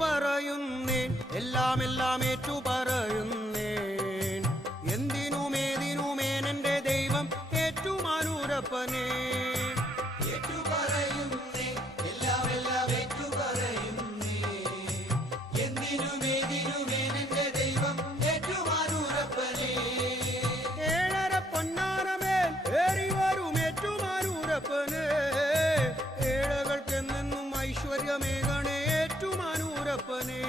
പറയുന്നേൻ എല്ലാം എല്ലാം ഏറ്റു പറയുന്നേൻ എന്തിനുമേതിനുമേൻ എൻ്റെ ദൈവം ഏറ്റുമാനൂരപ്പനേ ഏഴകൾക്കെന്നും ഐശ്വര്യമേകണേ ഏറ്റുമാനൂരപ്പനേ